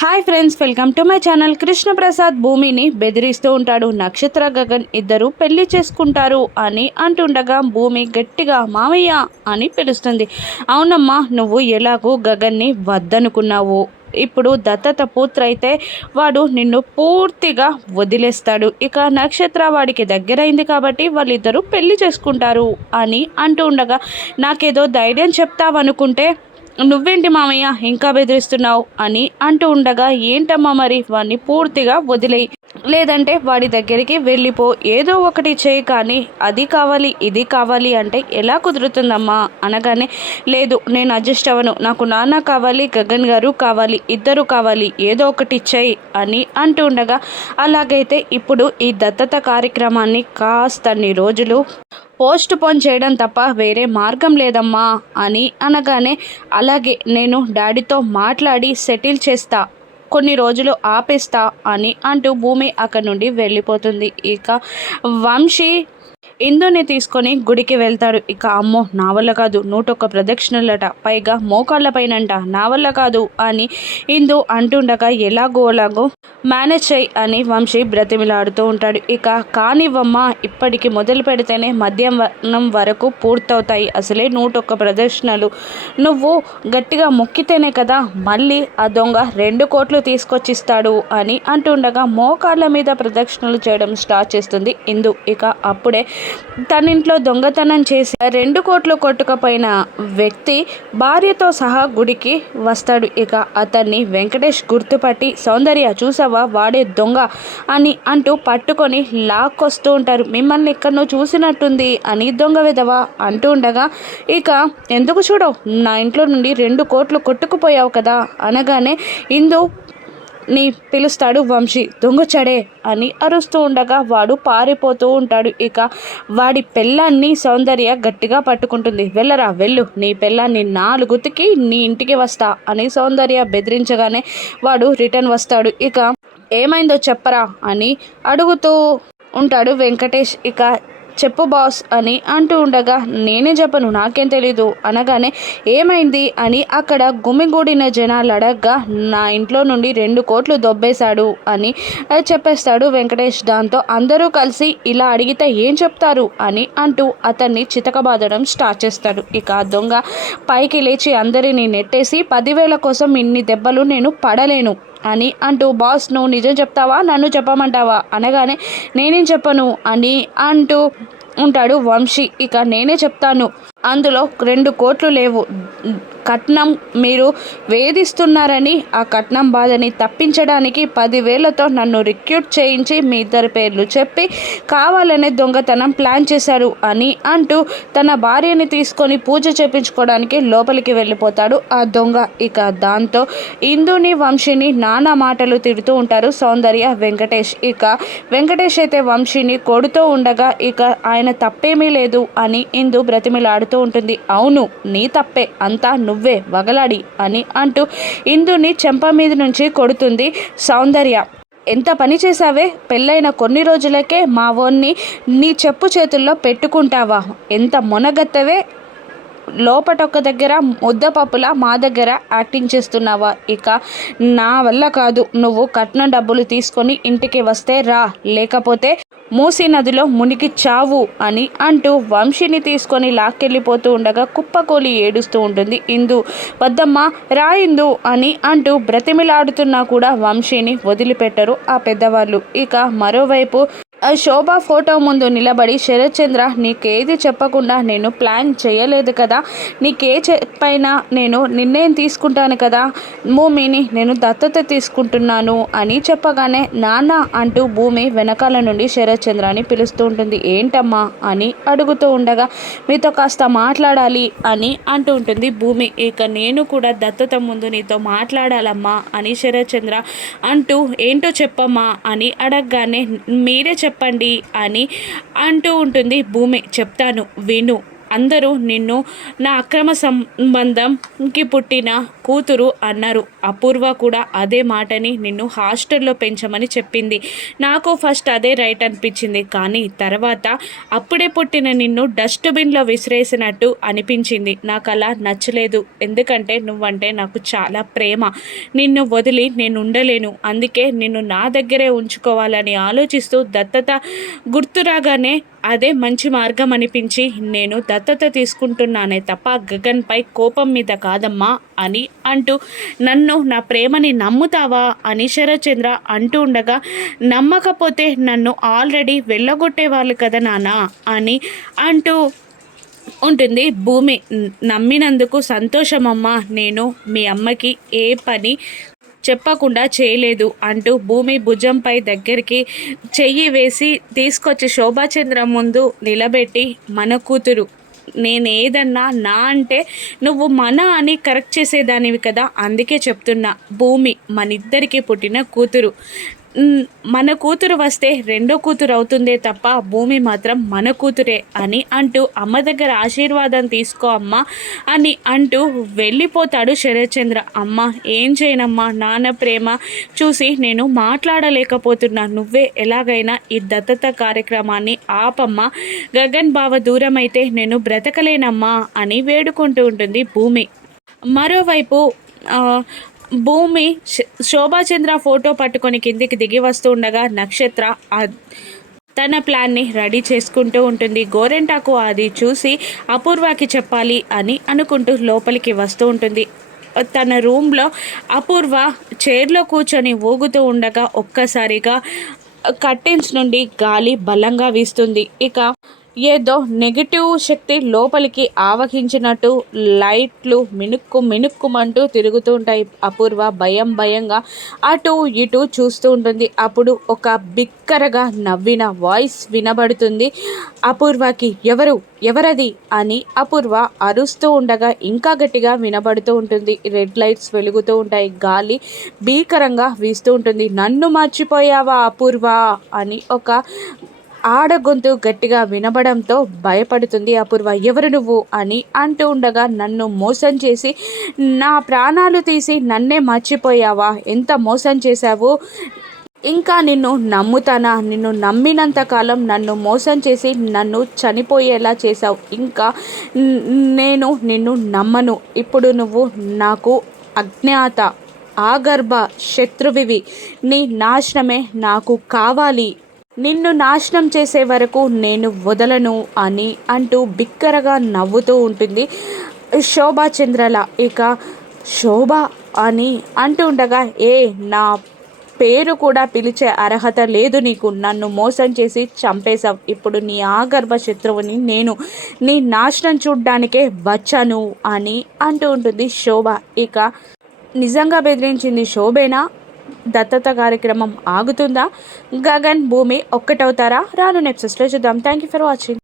Hi friends welcome to my channel Krishnaprasad భూమిని బెదిరిస్తూ ఉంటాడు. నక్షత్ర గగన్ ఇద్దరు పెళ్ళి చేసుకుంటారు అని అంటుండగా భూమి గట్టిగా మామయ్య అని పిలుస్తుంది. అవునమ్మా నువ్వు ఎలాగో గగన్ని వద్దనుకున్నావు. ఇప్పుడు దత్తత పూత్ర వాడు నిన్ను పూర్తిగా వదిలేస్తాడు. ఇక నక్షత్ర వాడికి దగ్గరైంది కాబట్టి వాళ్ళిద్దరూ పెళ్ళి చేసుకుంటారు అని అంటూ ఉండగా నాకేదో ధైర్యం చెప్తావనుకుంటే నువ్వేంటి మామయ్య ఇంకా బెదిరిస్తున్నావు అని అంటూ ఉండగా ఏంటమ్మా మరి? వాడిని పూర్తిగా వదిలేయి. లేదంటే వాడి దగ్గరికి వెళ్ళిపో. ఏదో ఒకటి చేయి కానీ అది కావాలి ఇది కావాలి అంటే ఎలా కుదురుతుందమ్మా? అనగానే లేదు నేను అడ్జస్ట్ అవ్వను. నాకు నాన్న కావాలి గగన్ గారు కావాలి ఇద్దరు కావాలి. ఏదో ఒకటి చేయి అని అంటూ ఉండగా అలాగైతే ఇప్పుడు ఈ దత్తత కార్యక్రమాన్ని కాస్తన్ని రోజులు పోస్ట్ పోన్ చేయడం తప్ప వేరే మార్గం లేదమ్మా అని అనగానే అలాగే నేను డాడీతో మాట్లాడి సెటిల్ చేస్తా కొన్ని రోజులు ఆపేస్తా అని అంటూ భూమి అక్కడి నుండి వెళ్ళిపోతుంది. ఇక వంశీ ఇందుని తీసుకొని గుడికి వెళ్తాడు. ఇక అమ్మో నా వల్ల కాదు. నూటొక్క ప్రదక్షిణలట. పైగా మోకాళ్ళపైనంట నా వల్ల కాదు అని ఇందు అంటుండగా ఎలాగో అలాగో మేనేజ్ చేయి అని వంశీ బ్రతిమిలాడుతూ ఉంటాడు. ఇక కానివ్వమ్మ ఇప్పటికి మొదలు పెడితేనే మధ్యాహ్నం వరకు పూర్తవుతాయి. అసలే నూటొక్క ప్రదర్శనలు నువ్వు గట్టిగా మొక్కితేనే కదా మళ్ళీ ఆ దొంగ రెండు కోట్లు తీసుకొచ్చిస్తాడు అని అంటుండగా మోకాళ్ళ మీద ప్రదక్షిణలు చేయడం స్టార్ట్ చేస్తుంది ఇందు. ఇక అప్పుడే తన ఇంట్లో దొంగతనం చేసి రెండు కోట్లు కొట్టుకపోయిన వ్యక్తి భార్యతో సహా గుడికి వస్తాడు. ఇక అతన్ని వెంకటేష్ గుర్తుపట్టి సౌందర్య చూసావా? వాడే దొంగ అని అంటూ పట్టుకొని లాక్కొస్తూ ఉంటారు. మిమ్మల్ని ఎక్కడో చూసినట్టుంది అని దొంగ విధవా అంటూ ఉండగా ఇక ఎందుకు చూడవు? నా ఇంట్లో నుండి రెండు కోట్లు కొట్టుకుపోయావు కదా అనగానే ఇందు ని పిలుస్తాడు వంశీ. దొంగచడే అని అరుస్తూ ఉండగా వాడు పారిపోతూ ఉంటాడు. ఇక వాడి పెళ్ళాన్ని సౌందర్య గట్టిగా పట్టుకుంటుంది. వెళ్ళరా వెళ్ళు. నీ పెళ్ళాన్ని నాలుగుతికి నీ ఇంటికి వస్తా అని సౌందర్య బెదిరించగానే వాడు రిటర్న్ వస్తాడు. ఇక ఏమైందో చెప్పరా అని అడుగుతూ ఉంటాడు వెంకటేష్. ఇక చెప్పు బాస్ అని అంటూ ఉండగా నేనే చెప్పను నాకేం తెలీదు అనగానే ఏమైంది అని అక్కడ గుమిగూడిన జనాలు అడగ్గా నా ఇంట్లో నుండి రెండు కోట్లు దొబ్బేశాడు అని చెప్పేస్తాడు వెంకటేష్. దాంతో అందరూ కలిసి ఇలా అడిగితే ఏం చెప్తారు అని అంటూ అతన్ని చితకబాదడం స్టార్ట్ చేస్తాడు. ఇక ఆ దొంగ పైకి లేచి అందరినీ నెట్టేసి పదివేల కోసం ఇన్ని దెబ్బలు నేను పడలేను అని అంటూ బాస్ నువ్వు నిజం చెప్తావా? నన్ను చెప్పమంటావా? అనగానే నేనేం చెప్పను అని అంటూ ఉంటాడు వంశీ. ఇక నేనే చెప్తాను. అందులో రెండు కోట్లు లేవు. కట్నం మీరు వేధిస్తున్నారని ఆ కట్నం బాధని తప్పించడానికి పదివేలతో నన్ను రిక్రూట్ చేయించి మీ ఇద్దరి పేర్లు చెప్పి కావాలనే దొంగతనం ప్లాన్ చేశారు అని అంటూ తన భార్యని తీసుకొని పూజ చేపించుకోవడానికి లోపలికి వెళ్ళిపోతాడు ఆ దొంగ. ఇక దాంతో ఇందుని వంశీని నానా మాటలు తిడుతూ ఉంటారు సౌందర్య వెంకటేష్. ఇక వెంకటేష్ అయితే వంశీని కొడుతూ ఉండగా ఇక ఆయన తప్పేమీ లేదు అని ఇందు బ్రతిమిలాడుతూ ఉంటుంది. అవును నీ తప్పే. అంతా నువ్వే. వగలాడి అని అంటూ ఇందుని చెంప మీద నుంచి కొడుతుంది సౌందర్య. ఎంత పని చేశావే? పెళ్ళైన కొన్ని రోజులకే మా ఓన్ని నీ చెప్పు చేతుల్లో పెట్టుకుంటావా? ఎంత మొనగత్తవే? లోపట ఒక దగ్గర ముద్దపప్పులా మా దగ్గర యాక్టింగ్ చేస్తున్నావా? ఇక నా వల్ల కాదు. నువ్వు కట్నం డబ్బులు తీసుకొని ఇంటికి వస్తే రా. లేకపోతే మూసీ నదిలో మునిగి చావు అని అంటూ వంశీని తీసుకొని లాక్కెళ్ళిపోతూ ఉండగా కుప్పకూలి ఏడుస్తూ ఉంటుంది. ఇందు వద్దమ్మ రాయిందు అని అంటూ బ్రతిమిలాడుతున్నా కూడా వంశీని వదిలిపెట్టరు ఆ పెద్దవాళ్ళు. ఇక మరోవైపు శోభ ఫోటో ముందు నిలబడి శరత్చంద్ర నీకేది చెప్పకుండా నేను ప్లాన్ చేయలేదు కదా. నీకే చెప్పైనా నేను నిర్ణయం తీసుకుంటాను కదా. భూమిని నేను దత్తత తీసుకుంటున్నాను అని చెప్పగానే నాన్న అంటూ భూమి వెనకాల నుండి శరత్చంద్రాని పిలుస్తూ ఉంటుంది. ఏంటమ్మా? అని అడుగుతూ ఉండగా మీతో కాస్త మాట్లాడాలి అని అంటూ ఉంటుంది భూమి. ఇక నేను కూడా దత్తత ముందు నీతో మాట్లాడాలమ్మా అని శరత్చంద్ర అంటూ ఏంటో చెప్పమ్మా అని అడగగానే మీరే చెప్పండి అని అంటూ ఉంటుంది. భూమి చెప్తాను విను. అందరూ నిన్ను నా అక్రమ సంబంధంకి పుట్టిన కూతురు అన్నారు. అపూర్వ కూడా అదే మాటని నిన్ను హాస్టల్లో పెంచమని చెప్పింది. నాకు ఫస్ట్ అదే రైట్ అనిపించింది. కానీ తర్వాత అప్పుడే పుట్టిన నిన్ను డస్ట్బిన్లో విసిరేసినట్టు అనిపించింది. నాకు అలా నచ్చలేదు. ఎందుకంటే నువ్వంటే నాకు చాలా ప్రేమ. నిన్ను వదిలి నేను ఉండలేను. అందుకే నిన్ను నా దగ్గరే ఉంచుకోవాలని ఆలోచిస్తూ దత్తత గుర్తురాగానే అదే మంచి మార్గం అనిపించి నేను దత్తత తీసుకుంటున్నానే తప్ప గగన్పై కోపం మీద కాదమ్మా అని అంటూ నన్ను నా ప్రేమని నమ్ముతావా అని శరచంద్ర అంటూ ఉండగా నమ్మకపోతే నన్ను ఆల్రెడీ వెళ్ళగొట్టేవాళ్ళు కదా నానా అని అంటూ ఉంటుంది. భూమి నమ్మినందుకు సంతోషమమ్మా. నేను మీ అమ్మకి ఏ పని చెప్పకుండా చేయలేదు అంటూ భూమి భుజంపై దగ్గరికి చెయ్యి వేసి తీసుకొచ్చి శోభాచంద్రం ముందు నిలబెట్టి మన కూతురు నేనేదన్నా నా అంటే నువ్వు మన అని కరెక్ట్ చేసేదానివి కదా అందుకే చెప్తున్నా. భూమి మనిద్దరికి పుట్టిన కూతురు. మన కూతురు వస్తే రెండో కూతురు అవుతుందే తప్ప భూమి మాత్రం మన కూతురే అని అంటూ అమ్మ దగ్గర ఆశీర్వాదం తీసుకో అమ్మ అని అంటూ వెళ్ళిపోతాడు శరత్చంద్ర. అమ్మ ఏం చేయనమ్మా? నాన్న ప్రేమ చూసి నేను మాట్లాడలేకపోతున్నా. నువ్వే ఎలాగైనా ఈ దత్తత కార్యక్రమాన్ని ఆపమ్మా. గగన్ బావ దూరం అయితే నేను బ్రతకలేనమ్మా అని వేడుకుంటూ ఉంటుంది భూమి. మరోవైపు భూమి శ- శోభాచంద్ర ఫోటో పట్టుకొని కిందికి దిగి వస్తూ ఉండగా నక్షత్ర తన ప్లాన్ని రెడీ చేసుకుంటూ ఉంటుంది. గోరెంటాకు అది చూసి అపూర్వకి చెప్పాలి అని అనుకుంటూ లోపలికి వస్తూ ఉంటుంది. తన రూమ్లో అపూర్వ చైర్లో కూర్చొని ఊగుతూ ఉండగా ఒక్కసారిగా కర్టెన్స్ నుండి గాలి బలంగా వీస్తుంది. ఇక ఏదో నెగిటివ్ శక్తి లోపలికి ఆవహించినట్టు లైట్లు మినుక్కు మినుక్కుమంటూ తిరుగుతూ ఉంటాయి అపూర్వ భయం భయంగా అటు ఇటు చూస్తూ ఉంటుంది. అప్పుడు ఒక బిక్కరగా నవ్విన వాయిస్ వినబడుతుంది. అపూర్వకి ఎవరు? ఎవరది? అని అపూర్వ అరుస్తూ ఉండగా ఇంకా గట్టిగా వినబడుతూ ఉంటుంది. రెడ్ లైట్స్ వెలుగుతూ ఉంటాయి. గాలి భీకరంగా వీస్తూ ఉంటుంది. నన్ను మర్చిపోయావా అపూర్వ? అని ఒక ఆడ గొంతు గట్టిగా వినబడంతో భయపడుతుంది అపూర్వ. ఎవరు నువ్వు అని అంటూ ఉండగా నన్ను మోసం చేసి నా ప్రాణాలు తీసి నన్నే మర్చిపోయావా? ఎంత మోసం చేశావు? ఇంకా నిన్ను నమ్ముతానా? నిన్ను నమ్మినంత కాలం నన్ను మోసం చేసి నన్ను చనిపోయేలా చేశావు. ఇంకా నేను నిన్ను నమ్మను. ఇప్పుడు నువ్వు నాకు అజ్ఞాత ఆగర్భ శత్రువివి. నీ నాశనమే నాకు కావాలి. నిన్ను నాశనం చేసే వరకు నేను వదలను అని అంటూ బిక్కరగా నవ్వుతూ ఉంటుంది శోభా చంద్రల. ఇక శోభ అని అంటూ ఉండగా ఏ నా పేరు కూడా పిలిచే అర్హత లేదు నీకు. నన్ను మోసం చేసి చంపేశావు. ఇప్పుడు నీ ఆగర్భ శత్రువుని నేను నీ నాశనం చూడ్డానికే వచ్చాను అని అంటూ ఉంటుంది శోభ. ఇక నిజంగా బెదిరించింది శోభేనా? దత్తత కార్యక్రమం ఆగుతుందా? గగన్ భూమి ఒక్కటవుతారా? రాను నెప్సెస్లో చూద్దాం. Thank you for watching